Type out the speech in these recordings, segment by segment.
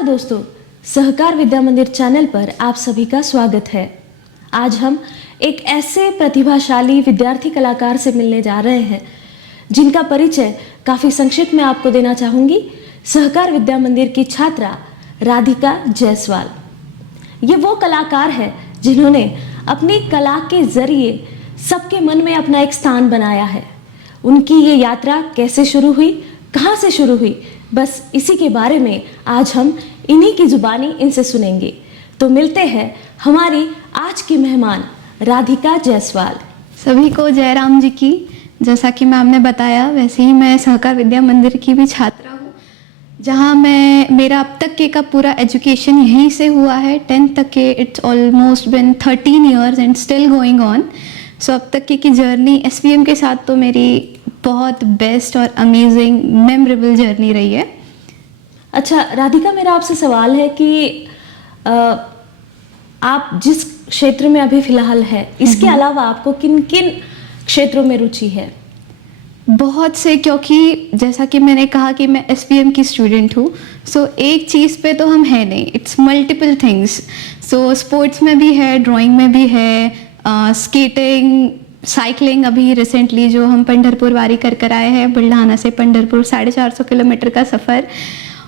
नमस्कार दोस्तों, सहकार विद्या मंदिर चैनल पर आप सभी का स्वागत है। आज हम एक ऐसे प्रतिभाशाली विद्यार्थी कलाकार से मिलने जा रहे हैं जिनका परिचय काफ़ी संक्षिप्त में आपको देना चाहूँगी। सहकार विद्या मंदिर की छात्रा राधिका जायसवाल। ये वो कलाकार है जिन्होंने अपनी कला के जरिए सबके मन में अपना एक स्थान बनाया है। उनकी ये यात्रा कैसे शुरू हुई, कहाँ से शुरू हुई, बस इसी के बारे में आज हम इन्हीं की जुबानी इनसे सुनेंगे। तो मिलते हैं हमारी आज की मेहमान राधिका जायसवाल। सभी को जयराम जी की। जैसा कि मैम ने बताया वैसे ही मैं सहकार विद्या मंदिर की भी छात्रा हूँ, जहाँ मेरा अब तक के का पूरा एजुकेशन यहीं से हुआ है। 10th तक के it's almost been 13 years and still going on. So अब तक की जर्नी SVM के साथ तो मेरी बहुत बेस्ट और अमेजिंग मेमोरेबल जर्नी रही है। अच्छा राधिका, मेरा आपसे सवाल है कि आप जिस क्षेत्र में अभी फिलहाल है, इसके अलावा आपको किन किन क्षेत्रों में रुचि है? बहुत से, क्योंकि जैसा कि मैंने कहा कि मैं SVM की स्टूडेंट हूँ। सो एक चीज़ पे तो हम है नहीं, it's multiple things. So sports में भी है, ड्राइंग में भी है, स्केटिंग, साइकिलिंग। अभी रिसेंटली जो हम पंढरपुर वारी कर आए हैं, बुल्ढाना से पंढरपुर 450 किलोमीटर का सफ़र।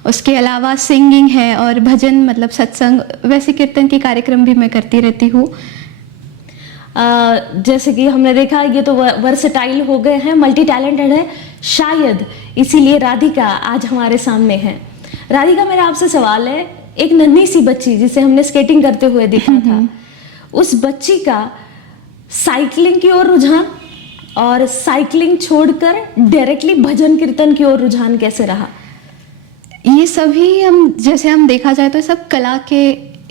उसके अलावा सिंगिंग है और भजन, मतलब सत्संग, वैसे कीर्तन के कार्यक्रम भी मैं करती रहती हूँ। जैसे कि हमने देखा, ये तो वर्सेटाइल हो गए हैं, मल्टी टैलेंटेड है, शायद इसीलिए राधिका आज हमारे सामने है। राधिका, मेरा आपसे सवाल है, एक नन्ही सी बच्ची जिसे हमने स्केटिंग करते हुए देखा था, उस बच्ची का साइकिलिंग की ओर रुझान और साइकिलिंग छोड़कर डायरेक्टली भजन कीर्तन की ओर रुझान कैसे रहा? ये सभी हम देखा जाए तो सब कला के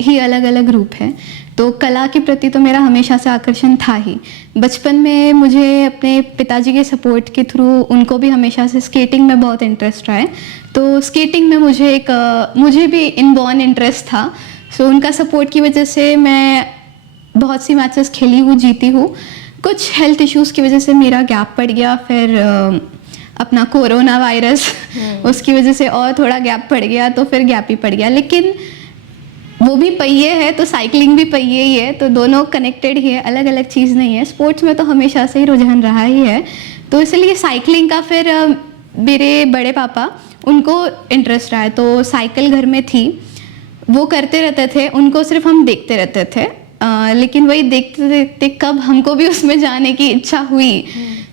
ही अलग अलग रूप हैं। तो कला के प्रति तो मेरा हमेशा से आकर्षण था ही। बचपन में मुझे अपने पिताजी के सपोर्ट के थ्रू उनको भी हमेशा से स्केटिंग में बहुत इंटरेस्ट रहा है। तो स्केटिंग में मुझे भी इनबॉर्न इंटरेस्ट था। सो उनका सपोर्ट की वजह से मैं बहुत सी मैचेस खेली हूँ, जीती हूँ। कुछ हेल्थ इश्यूज़ की वजह से मेरा गैप पड़ गया, फिर अपना कोरोना वायरस उसकी वजह से और थोड़ा गैप पड़ गया, तो फिर गैप ही पड़ गया। लेकिन वो भी पहिए है तो साइकिलिंग भी पहिए ही है, तो दोनों कनेक्टेड ही है, अलग अलग चीज़ नहीं है। स्पोर्ट्स में तो हमेशा से ही रुझान रहा ही है, तो इसलिए साइकिलिंग का फिर मेरे बड़े पापा उनको इंटरेस्ट रहा है, तो साइकिल घर में थी, वो करते रहते थे, उनको सिर्फ हम देखते रहते थे। लेकिन वही देखते देखते कब हमको भी उसमें जाने की इच्छा हुई।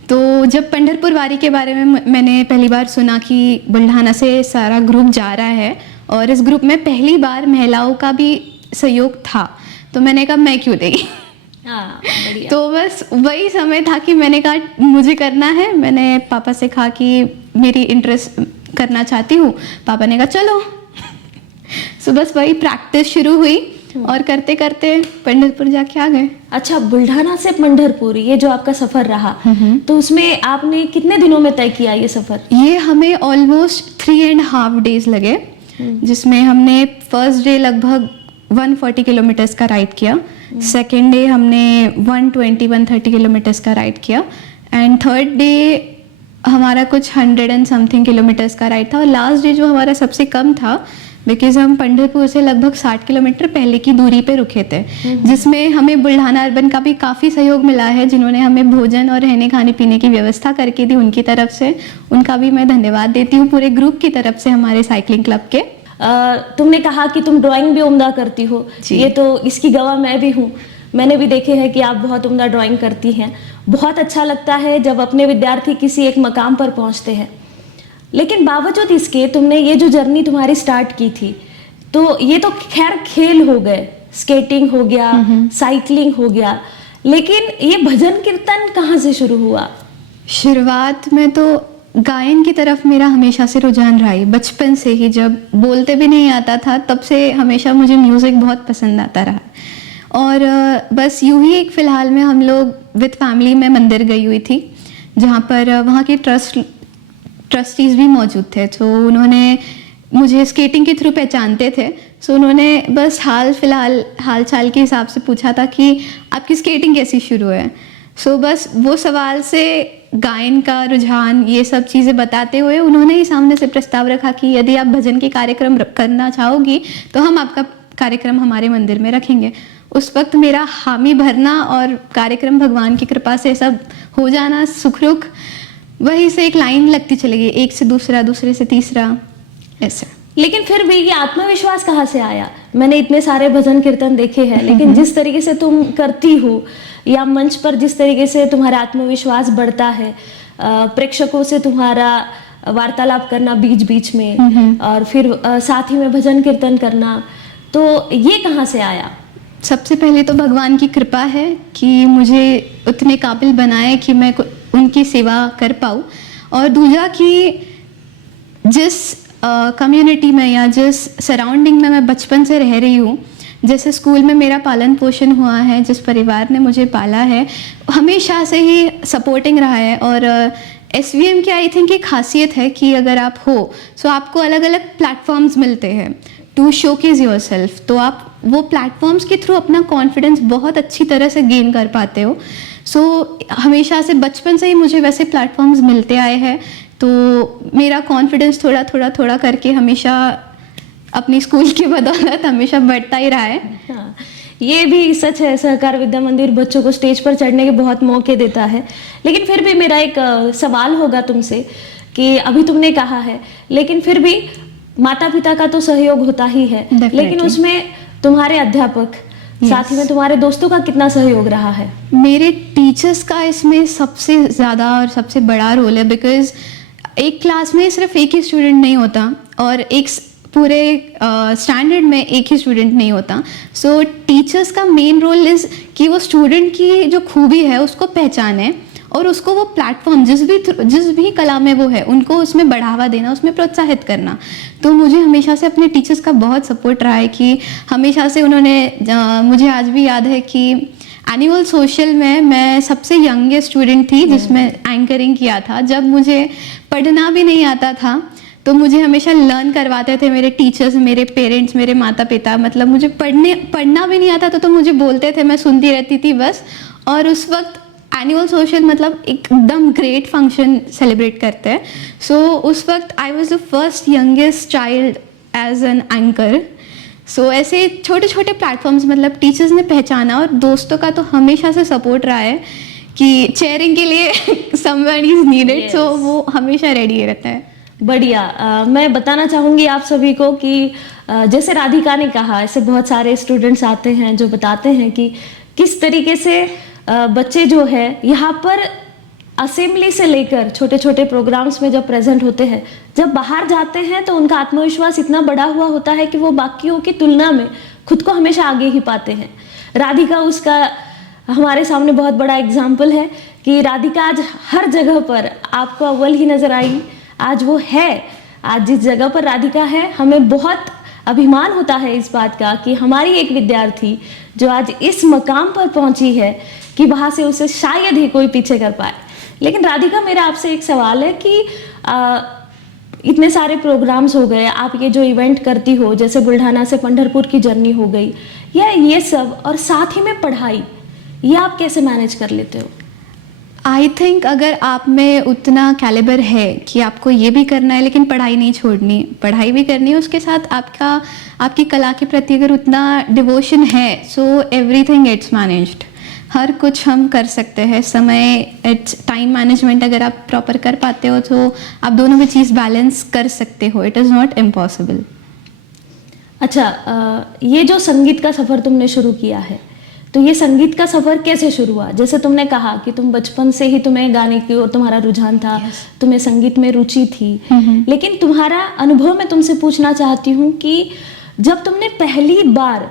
तो जब पंढरपुर वारी के बारे में मैंने पहली बार सुना कि बुल्ढाना से सारा ग्रुप जा रहा है और इस ग्रुप में पहली बार महिलाओं का भी सहयोग था, तो मैंने कहा मैं क्यों नहीं। तो बस वही समय था कि मैंने कहा मुझे करना है। मैंने पापा से कहा कि मेरी इंटरेस्ट करना चाहती हूँ। पापा ने कहा चलो। सो बस वही प्रैक्टिस शुरू हुई और करते करते पंढरपुर जाके आ गए। अच्छा, बुल्ढाना से पंढरपुर ये जो आपका सफर रहा, तो उसमें आपने कितने दिनों में तय किया ये सफर? ये हमें ऑलमोस्ट 3.5 days लगे, जिसमें हमने फर्स्ट डे लगभग 140 किलोमीटर्स का राइड किया, सेकेंड डे हमने 120-130 किलोमीटर्स का राइड किया, एंड थर्ड डे हमारा कुछ 100 and something किलोमीटर्स का राइड था। और लास्ट डे जो हमारा सबसे कम था, बिकॉज हम पंढरपुर से लगभग 60 किलोमीटर पहले की दूरी पे रुके थे, जिसमें हमें बुल्ढाना अर्बन का भी काफ़ी सहयोग मिला है, जिन्होंने हमें भोजन और रहने खाने पीने की व्यवस्था करके दी। उनकी तरफ से उनका भी मैं धन्यवाद देती हूँ, पूरे ग्रुप की तरफ से, हमारे साइकिलिंग क्लब के। तुमने कहा कि तुम ड्राइंग भी उम्दा करती हो, ये तो इसकी गवाह मैं भी हूँ। मैंने भी देखे हैं कि आप बहुत उम्दा ड्राइंग करती हैं। बहुत अच्छा लगता है जब अपने विद्यार्थी किसी एक मकाम पर पहुँचते हैं। लेकिन बावजूद इसके तुमने ये जो जर्नी तुम्हारी स्टार्ट की थी, तो ये तो खैर खेल हो गए, स्केटिंग हो गया, साइकिलिंग हो गया, लेकिन ये भजन कीर्तन कहाँ से शुरू हुआ? शुरुआत में तो गायन की तरफ मेरा हमेशा से रुझान रहा है। बचपन से ही, जब बोलते भी नहीं आता था तब से हमेशा मुझे म्यूज़िक बहुत पसंद आता रहा। और बस यूं ही एक फ़िलहाल में हम लोग विद फैमिली में मंदिर गई हुई थी, जहाँ पर वहाँ के ट्रस्टीज़ भी मौजूद थे। तो उन्होंने मुझे स्केटिंग के थ्रू पहचानते थे, सो उन्होंने बस हाल चाल के हिसाब से पूछा था कि आपकी स्केटिंग कैसी शुरू है। सो बस वो सवाल से गायन का रुझान ये सब चीज़ें बताते हुए उन्होंने ही सामने से प्रस्ताव रखा कि यदि आप भजन के कार्यक्रम करना चाहोगी तो हम आपका कार्यक्रम हमारे मंदिर में रखेंगे। उस वक्त मेरा हामी भरना और कार्यक्रम भगवान की कृपा से सब हो जाना सुखरुख, वहीं से एक लाइन लगती चली गई, एक से दूसरा, दूसरे से तीसरा, ऐसे। लेकिन फिर भी ये आत्मविश्वास कहाँ से आया? मैंने इतने सारे भजन कीर्तन देखे हैं, लेकिन जिस तरीके से तुम करती हो या मंच पर जिस तरीके से तुम्हारा आत्मविश्वास बढ़ता है, प्रेक्षकों से तुम्हारा वार्तालाप करना बीच बीच में, और फिर साथ ही में भजन कीर्तन करना, तो ये कहाँ से आया? सबसे पहले तो भगवान की कृपा है कि मुझे उतने काबिल बनाए कि मैं उनकी सेवा कर पाऊँ, और दूसरा कि जिस कम्युनिटी में या जिस सराउंडिंग में मैं बचपन से रह रही हूँ, जैसे स्कूल में मेरा पालन पोषण हुआ है, जिस परिवार ने मुझे पाला है हमेशा से ही सपोर्टिंग रहा है। और SVM की आई थिंक एक खासियत है कि अगर आप हो सो आपको अलग अलग प्लेटफॉर्म्स मिलते हैं टू शोकेस योरसेल्फ, तो आप वो प्लेटफॉर्म्स के थ्रू अपना कॉन्फिडेंस बहुत अच्छी तरह से गेन कर पाते हो। सो हमेशा से बचपन से ही मुझे वैसे प्लेटफॉर्म्स मिलते आए हैं, तो मेरा कॉन्फिडेंस थोड़ा करके हमेशा अपनी स्कूल की बदौलत हमेशा बढ़ता ही रहा है। हाँ, ये भी सच है, सहकार विद्या मंदिर बच्चों को स्टेज पर चढ़ने के बहुत मौके देता है। लेकिन फिर भी मेरा एक सवाल होगा तुमसे कि अभी तुमने कहा है, लेकिन फिर भी माता पिता का तो सहयोग होता ही है, लेकिन उसमें तुम्हारे अध्यापक, साथ ही में तुम्हारे दोस्तों का कितना सहयोग रहा है? मेरे टीचर्स का इसमें सबसे ज़्यादा और सबसे बड़ा रोल है, बिकॉज एक क्लास में सिर्फ एक ही स्टूडेंट नहीं होता और एक पूरे स्टैंडर्ड में एक ही स्टूडेंट नहीं होता। सो टीचर्स का मेन रोल इज़ कि वो स्टूडेंट की जो खूबी है उसको पहचाने और उसको वो प्लेटफॉर्म जिस भी कला में वो है उनको उसमें बढ़ावा देना, उसमें प्रोत्साहित करना। तो मुझे हमेशा से अपने टीचर्स का बहुत सपोर्ट रहा है कि हमेशा से उन्होंने मुझे आज भी याद है कि एनुअल सोशल में मैं सबसे यंगेस्ट स्टूडेंट थी जिसमें एंकरिंग किया था। जब मुझे पढ़ना भी नहीं आता था तो मुझे हमेशा लर्न करवाते थे मेरे टीचर्स, मेरे पेरेंट्स, मेरे माता पिता। मतलब मुझे पढ़ना भी नहीं आता था तो मुझे बोलते थे, मैं सुनती रहती थी बस। और उस वक्त एनुअल सोशल मतलब एकदम ग्रेट फंक्शन सेलिब्रेट करते हैं। सो उस वक्त I was the first youngest child as an anchor. So ऐसे छोटे छोटे प्लेटफॉर्म्स मतलब टीचर्स ने पहचाना, और दोस्तों का तो हमेशा से सपोर्ट रहा है कि चेयरिंग के लिए समवन इज नीडेड, सो वो हमेशा रेडी रहता है। बढ़िया। मैं बताना चाहूँगी आप सभी को कि जैसे राधिका ने कहा, ऐसे बहुत सारे स्टूडेंट्स आते हैं जो बताते हैं कि किस तरीके से बच्चे जो है यहाँ पर असेंबली से लेकर छोटे छोटे प्रोग्राम्स में जब प्रेजेंट होते हैं, जब बाहर जाते हैं तो उनका आत्मविश्वास इतना बढ़ा हुआ होता है कि वो बाकियों की तुलना में खुद को हमेशा आगे ही पाते हैं। राधिका उसका हमारे सामने बहुत बड़ा एग्जाम्पल है कि राधिका आज हर जगह पर आपको अव्वल ही नजर आई। आज वो है, आज जिस जगह पर राधिका है हमें बहुत अभिमान होता है इस बात का कि हमारी एक विद्यार्थी जो आज इस मकाम पर पहुंची है कि वहाँ से उसे शायद ही कोई पीछे कर पाए। लेकिन राधिका, मेरा आपसे एक सवाल है कि इतने सारे प्रोग्राम्स हो गए, आप ये जो इवेंट करती हो जैसे बुल्ढाना से पंढरपुर की जर्नी हो गई, या ये सब और साथ ही में पढ़ाई, ये आप कैसे मैनेज कर लेते हो? आई थिंक अगर आप में उतना कैलिबर है कि आपको ये भी करना है लेकिन पढ़ाई नहीं छोड़नी, पढ़ाई भी करनी है, उसके साथ आपकी कला के प्रति अगर उतना डिवोशन है, सो एवरीथिंग इट्स मैनेज्ड। हर कुछ हम कर सकते हैं। समय, इट्स टाइम मैनेजमेंट अगर आप प्रॉपर कर पाते हो तो आप दोनों में चीज़ बैलेंस कर सकते हो। It is not impossible. अच्छा, ये जो संगीत का सफ़र तुमने शुरू किया है, तो ये संगीत का सफ़र कैसे शुरू हुआ? जैसे तुमने कहा कि तुम बचपन से ही तुम्हें गाने की ओर तुम्हारा रुझान था, तुम्हें संगीत में रुचि थी, लेकिन तुम्हारा अनुभव मैं तुमसे पूछना चाहती हूँ कि जब तुमने पहली बार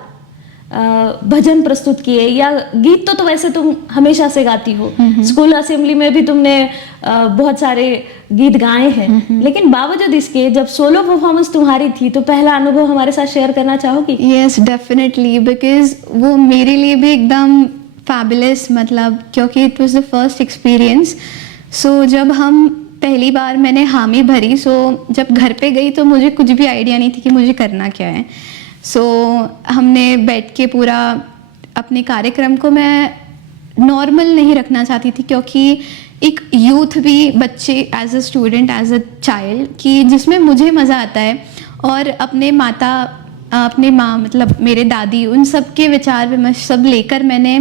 भजन प्रस्तुत किए, या गीत तो वैसे तुम हमेशा से गाती हो, स्कूल असेंबली में भी तुमने बहुत सारे गीत गाए हैं, लेकिन बावजूद इसके जब सोलो परफॉर्मेंस तुम्हारी थी तो पहला अनुभव हमारे साथ शेयर करना चाहोगी? यस, डेफिनेटली, बिकॉज वो मेरे लिए भी एकदम फैबुलस, मतलब क्योंकि it was the first experience. So जब हम पहली बार मैंने हामी भरी, सो जब घर पे गई तो मुझे कुछ भी आइडिया नहीं थी कि मुझे करना क्या है। सो हमने बैठ के पूरा अपने कार्यक्रम को मैं नॉर्मल नहीं रखना चाहती थी, क्योंकि एक यूथ भी, बच्चे as a student, as a child, कि जिसमें मुझे मज़ा आता है और अपने माँ मतलब मेरे दादी, उन सब के विचार विमर्श सब लेकर मैंने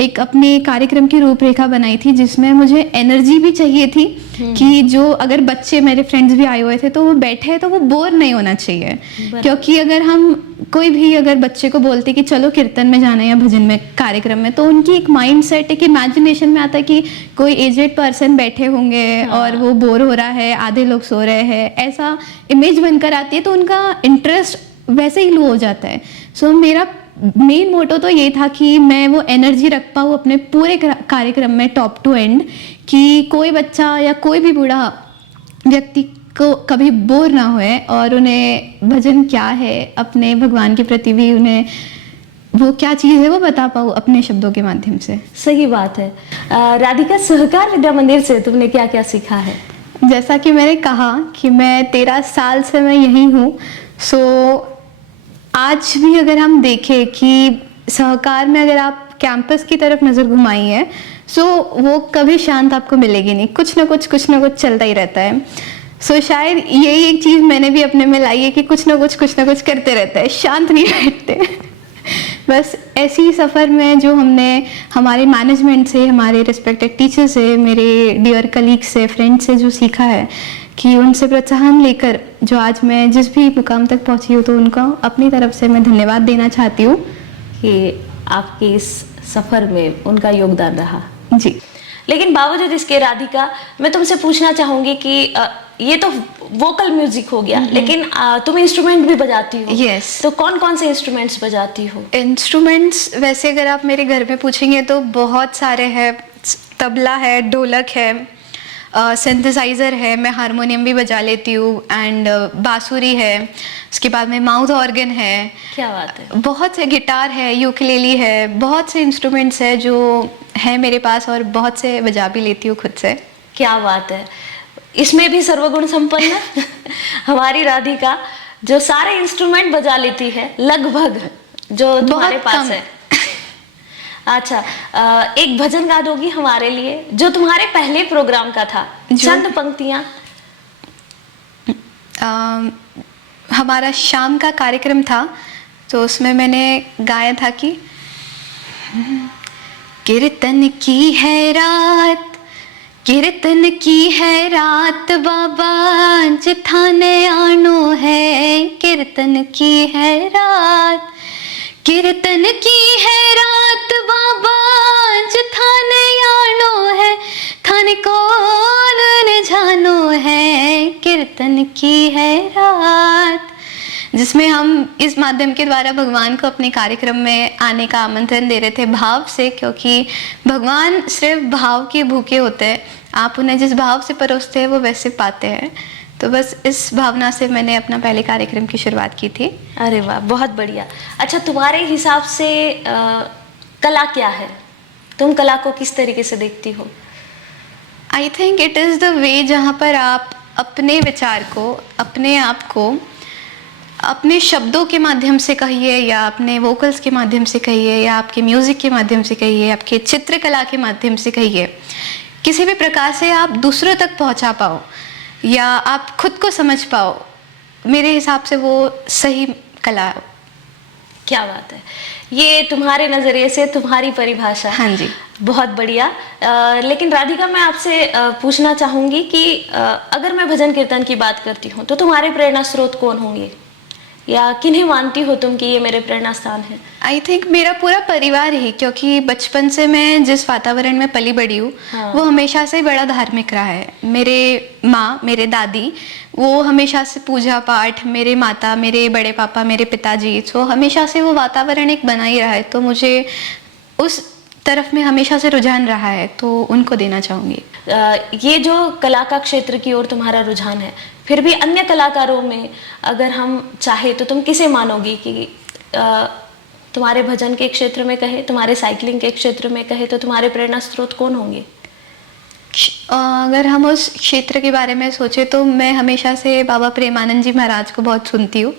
एक अपने कार्यक्रम की रूपरेखा बनाई थी, जिसमें मुझे एनर्जी भी चाहिए थी कि जो अगर बच्चे, मेरे फ्रेंड्स भी आए हुए थे, तो वो बैठे तो वो बोर नहीं होना चाहिए। क्योंकि अगर हम कोई भी अगर बच्चे को बोलते कि चलो कीर्तन में जाना है या भजन में कार्यक्रम में, तो उनकी एक माइंड सेट, एक इमेजिनेशन में आता है कि कोई एजेड पर्सन बैठे होंगे और वो बोर हो रहा है, आधे लोग सो रहे हैं, ऐसा इमेज बनकर आती है, तो उनका इंटरेस्ट वैसे ही लो हो जाता है। सो मेरा मेन मोटो तो ये था कि मैं वो एनर्जी रख पाऊँ अपने पूरे कार्यक्रम में, टॉप टू एंड, कि कोई बच्चा या कोई भी बूढ़ा व्यक्ति को कभी बोर ना होए और उन्हें भजन क्या है, अपने भगवान के प्रति भी उन्हें वो क्या चीज़ है वो बता पाऊँ अपने शब्दों के माध्यम से। सही बात है। राधिका, सहकार विद्या मंदिर से तुमने क्या क्या सीखा है? जैसा कि मैंने कहा कि मैं 13 साल से मैं यहीं हूँ। सो आज भी अगर हम देखें कि सहकार में अगर आप कैंपस की तरफ नज़र घुमाइए, सो वो कभी शांत आपको मिलेगी नहीं, कुछ ना कुछ चलता ही रहता है। सो शायद यही एक चीज़ मैंने भी अपने में लाई है कि कुछ ना कुछ करते रहता है, शांत नहीं बैठते। बस ऐसी ही सफ़र में जो हमने हमारे मैनेजमेंट से, हमारे रिस्पेक्टेड टीचर से, मेरे डियर कलीग से, फ्रेंड से जो सीखा है, कि उनसे प्रोत्साहन लेकर जो आज मैं जिस भी मुकाम तक पहुंची हूँ, तो उनका अपनी तरफ से मैं धन्यवाद देना चाहती हूँ कि आपकी इस सफ़र में उनका योगदान रहा। जी। लेकिन बावजूद इसके राधिका, मैं तुमसे पूछना चाहूँगी कि ये तो वोकल म्यूजिक हो गया, लेकिन तुम इंस्ट्रूमेंट भी बजाती हो। यस। तो कौन कौन से इंस्ट्रूमेंट्स बजाती हो? इंस्ट्रूमेंट्स वैसे अगर आप मेरे घर में पूछेंगे तो बहुत सारे हैं। तबला है, ढोलक है, सिंथेसाइज़र है, मैं हारमोनियम भी बजा लेती हूँ, एंड बांसुरी है, उसके बाद में माउथ ऑर्गन है। क्या बात है। बहुत से, गिटार है, यूकेलेली है, बहुत से इंस्ट्रूमेंट्स है जो है मेरे पास, और बहुत से बजा भी लेती हूँ खुद से। क्या बात है। इसमें भी सर्वगुण संपन्न हमारी राधिका, जो सारे इंस्ट्रूमेंट बजा लेती है लगभग, जो तुम्हारे पास है। अच्छा, एक भजन गा दोगी हमारे लिए, जो तुम्हारे पहले प्रोग्राम का था, चंद पंक्तियां? हमारा शाम का कार्यक्रम था, तो उसमें मैंने गाया था कि कीर्तन की है रात, कीर्तन की है रात बाबा, जिठाने आनो है, कीर्तन की है रात, कीर्तन की है रात बाबा, जिठाने आनो है, थाने कौन न जानो है, कीर्तन की है रात। जिसमें हम इस माध्यम के द्वारा भगवान को अपने कार्यक्रम में आने का आमंत्रण दे रहे थे, भाव से, क्योंकि भगवान सिर्फ भाव के भूखे होते हैं, आप उन्हें जिस भाव से परोसते हैं वो वैसे पाते हैं। तो बस इस भावना से मैंने अपना पहले कार्यक्रम की शुरुआत की थी। अरे वाह, बहुत बढ़िया। अच्छा, तुम्हारे हिसाब से कला क्या है? तुम कला को किस तरीके से देखती हो? I think it is the way जहाँ पर आप अपने विचार को, अपने आप को, अपने शब्दों के माध्यम से कहिए, या अपने वोकल्स के माध्यम से कहिए, या आपके म्यूज़िक के माध्यम से कहिए, आपके चित्रकला के माध्यम से कहिए, किसी भी प्रकार से आप दूसरों तक पहुँचा पाओ या आप खुद को समझ पाओ, मेरे हिसाब से वो सही कला है। क्या बात है। ये तुम्हारे नज़रिए से तुम्हारी परिभाषा। हाँ जी, बहुत बढ़िया। लेकिन राधिका, मैं आपसे पूछना चाहूँगी कि अगर मैं भजन कीर्तन की बात करती हूँ, तो तुम्हारे प्रेरणा स्रोत कौन होंगे, या किन्हें मानती हो तुम कि ये मेरे प्रेरणा स्थान है? आई थिंक मेरा पूरा परिवार ही, क्योंकि बचपन से मैं जिस वातावरण में पली बड़ी हूँ, वो हमेशा से बड़ा धार्मिक रहा है। मेरे माँ, मेरे दादी, वो हमेशा से पूजा पाठ, मेरे माता, मेरे बड़े पापा, मेरे पिताजी, तो हमेशा से वो वातावरण एक बना ही रहा है, तो मुझे उस तरफ में हमेशा से रुझान रहा है, तो उनको देना चाहूँगी। ये जो कला का क्षेत्र की ओर तुम्हारा रुझान है, फिर भी अन्य कलाकारों में अगर हम चाहे तो तुम किसे मानोगी कि तुम्हारे भजन के क्षेत्र में कहे, तुम्हारे साइकिलिंग के क्षेत्र में कहे, तो तुम्हारे प्रेरणा स्रोत कौन होंगे? अगर हम उस क्षेत्र के बारे में सोचे तो मैं हमेशा से बाबा प्रेमानंद जी महाराज को बहुत सुनती हूँ।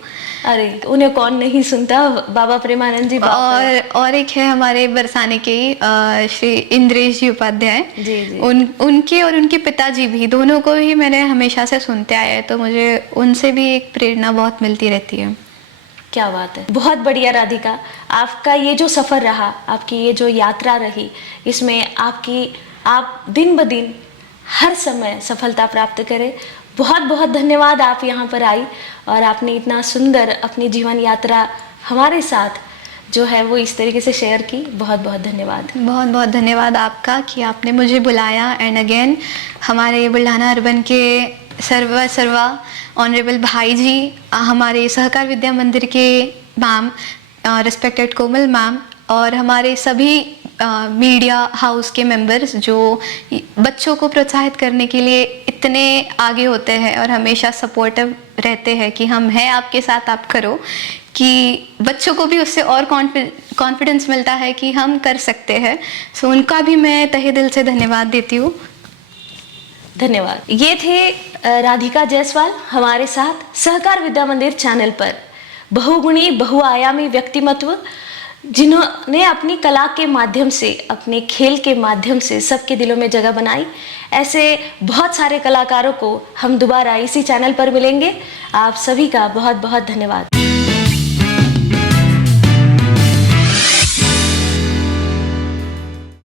अरे उन्हें कौन नहीं सुनता, बाबा प्रेमानंद जी बाप है। और एक है हमारे बरसाने के ही श्री इंद्रेश जी उपाध्याय। जी जी। उनके और उनके पिताजी भी, दोनों को ही मैंने हमेशा से सुनते आया है, तो मुझे उनसे भी एक प्रेरणा बहुत मिलती रहती है। क्या बात है, बहुत बढ़िया राधिका। आपका ये जो सफ़र रहा, आपकी ये जो यात्रा रही, इसमें आप दिन ब दिन हर समय सफलता प्राप्त करें। बहुत बहुत धन्यवाद, आप यहाँ पर आई और आपने इतना सुंदर अपनी जीवन यात्रा हमारे साथ जो है वो इस तरीके से शेयर की। बहुत बहुत धन्यवाद। बहुत बहुत धन्यवाद आपका कि आपने मुझे बुलाया। एंड अगेन हमारे बुल्ढाना अर्बन के सर्वा ऑनरेबल भाई जी, हमारे सहकार विद्या मंदिर के मैम, रिस्पेक्टेड कोमल मैम, और हमारे सभी मीडिया हाउस के मेंबर्स जो बच्चों को प्रोत्साहित करने के लिए इतने आगे होते हैं और हमेशा सपोर्टिव रहते हैं कि हम हैं आपके साथ, आप करो, कि बच्चों को भी उससे और कॉन्फिडेंस मिलता है कि हम कर सकते हैं। सो उनका भी मैं तहे दिल से धन्यवाद देती हूँ। धन्यवाद। ये थे राधिका जायसवाल हमारे साथ सहकार विद्या मंदिर चैनल पर। बहुगुणी बहुआयामी व्यक्तिमत्व जिन्होंने अपनी कला के माध्यम से, अपने खेल के माध्यम से सबके दिलों में जगह बनाई। ऐसे बहुत सारे कलाकारों को हम दोबारा इसी चैनल पर मिलेंगे। आप सभी का बहुत बहुत धन्यवाद।